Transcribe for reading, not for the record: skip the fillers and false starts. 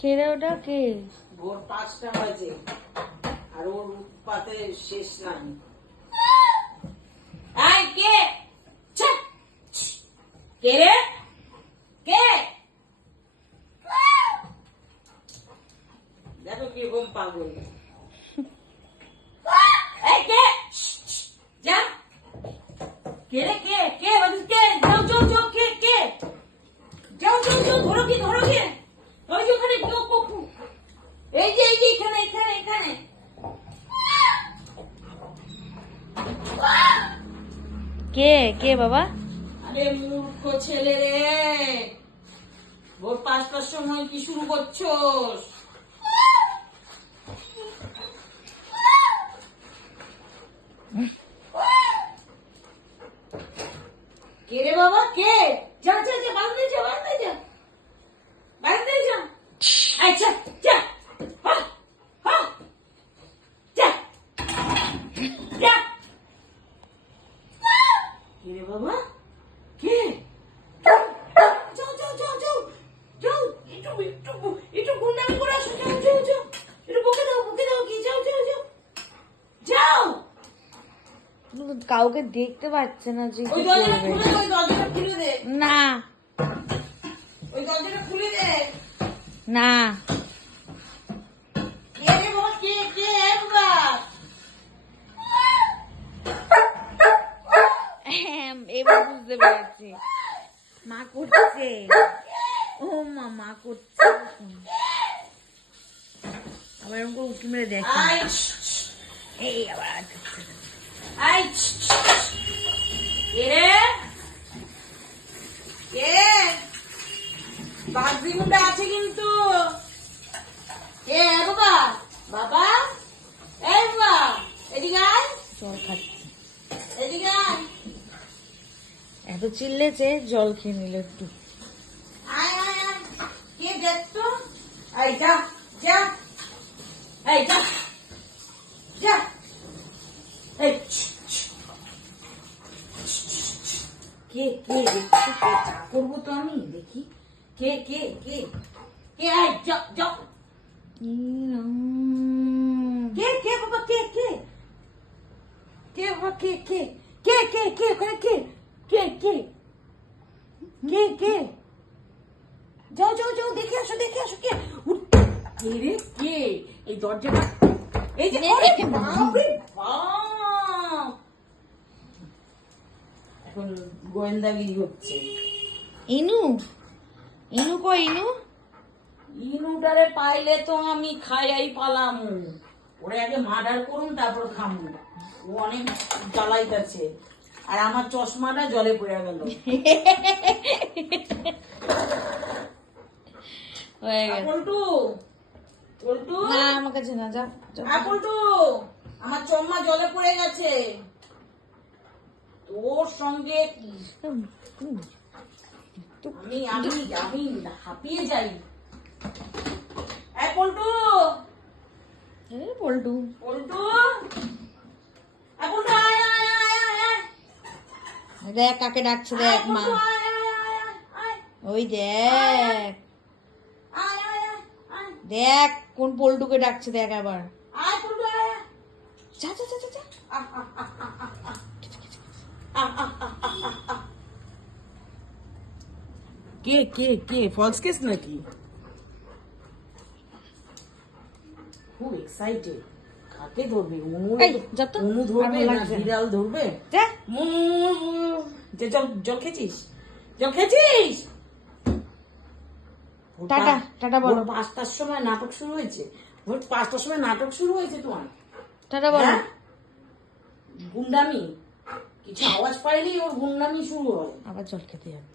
কে রে ওটা? কে? ভোর 5টা বাজে আর ওর উৎপাতে শেষ নাই। এই কে? ছ্যাঃ! কে রে? কে? দেখো কিরকম পাগল। এই কে? যা। কে রে? কে? কে? কে? যাও যাও যাও। কে? কে? যাও যাও যাও। ধরো কি? ধরো কি? ওই যে ওখানে এই যে এখানে এখানে এখানে। কে? কে বাবা? আরে মূর্খ ছেলে রে, ভোর 5টার সময় কি শুরু করছোস? কে রে বাবা? কে? যা যা যা, বান্ধে যা, বান্ধে যা, বান্ধে যা। আচ্ছা যা। হা, হা, যা, যা। কে রে বাবা? কে? যাও যাও যাও যাও যাও। একটু গুন্ডামি করে আসো। যাও যাও যাও। একটু বকে দাও কি। যাও যাও যাও যাও। কাউকে দেখতে পাচ্ছে না যে ওই কি দরজাটা করবে। খুলে দে, ওই দরজাটা খুলে দে, না ওই দরজাটা খুলে দে। না, কে রে বাবা? কে? কে একবার? এবার বুঝতে পেরেছি। মা করছে। ও মা করছে। আবার এরকম করে উঁকি মেরে দেখে। আই এই আবার আই। কে রে? কে? বাগদি মুন্ডা আছে কিন্তু। কে বাবা? বাবা? এই বাবা, এদিকে আয়, জল খাচ্ছে। এদিকে আয়। এত চিল্লেছে, জল খেয়ে নিল একটু। আয় আয় আয়। কে দেখতো? এই যা যা, এই যা যা। এই কে? কে দেখছি? কে? চা করবো তো আমি, দেখি কে কে কে কে। আয় যা যা। কে? কে বাবা? কে? কে? কে বাবা? কে? কে? কে? কে? কে? ওখানে কে? কে? কে? কে? কে? যাও যাও যাও, দেখে আসো দেখে আসো। কে? কে রে? কে? এই দরজাটা, এই যে, আরে বাপরে বাপ। এখন গোয়েন্দাগিরি হচ্ছে। ইনু ইনু কই? ইনুটারে পাইলে তো আমি খাইয়াই পালাম। ওরে আগে মার্ডার করুন, তারপর খামু। ও অনেক জ্বালাইতেছে। আর আমার চশমাটা জলে পড়ে গেল। হয়ে গেছে। পল্টু, পল্টু, না আমার কাছে না, যা যা। পল্টু, আমার চশমা জলে পড়ে গেছে। তোর সঙ্গে আমি আমি আমি হাঁপিয়ে যাই। পল্টু, পল্টু পল্টু, পল্টু, আয় আয় আয় আয় আয়। দেখ কাকে ডাকছে, দেখ মা। পল্টু, আয় আয় আয় আয় আয়। ওই দেখ, আয় আয় আয় আয়। দেখ কোন পল্টুকে ডাকছে, দেখ আবার। আয় পল্টু, আয় আয়। যা যা যা যা। কে কে কে? ফলস কেস নাকি? খুব এক্সাইটেড। কাকে ধরবে? এই, যা তো। অনু আর ধরবে ভালো না লাগছে না। বিড়াল ধরবে? যা। যে জল জল খেয়েছিস? জল খেয়েছিস? টাটা, টাটা বলো। 5টার সময় নাটক শুরু হয়েছে। 5টার সময় নাটক শুরু হয়েছে তোমার। টাটা বলো। হ্যাঁ? গুন্ডামি। কিছু আওয়াজ পাইলেই ওর গুন্ডামি শুরু হয়। আবার জল খেতে যাবে।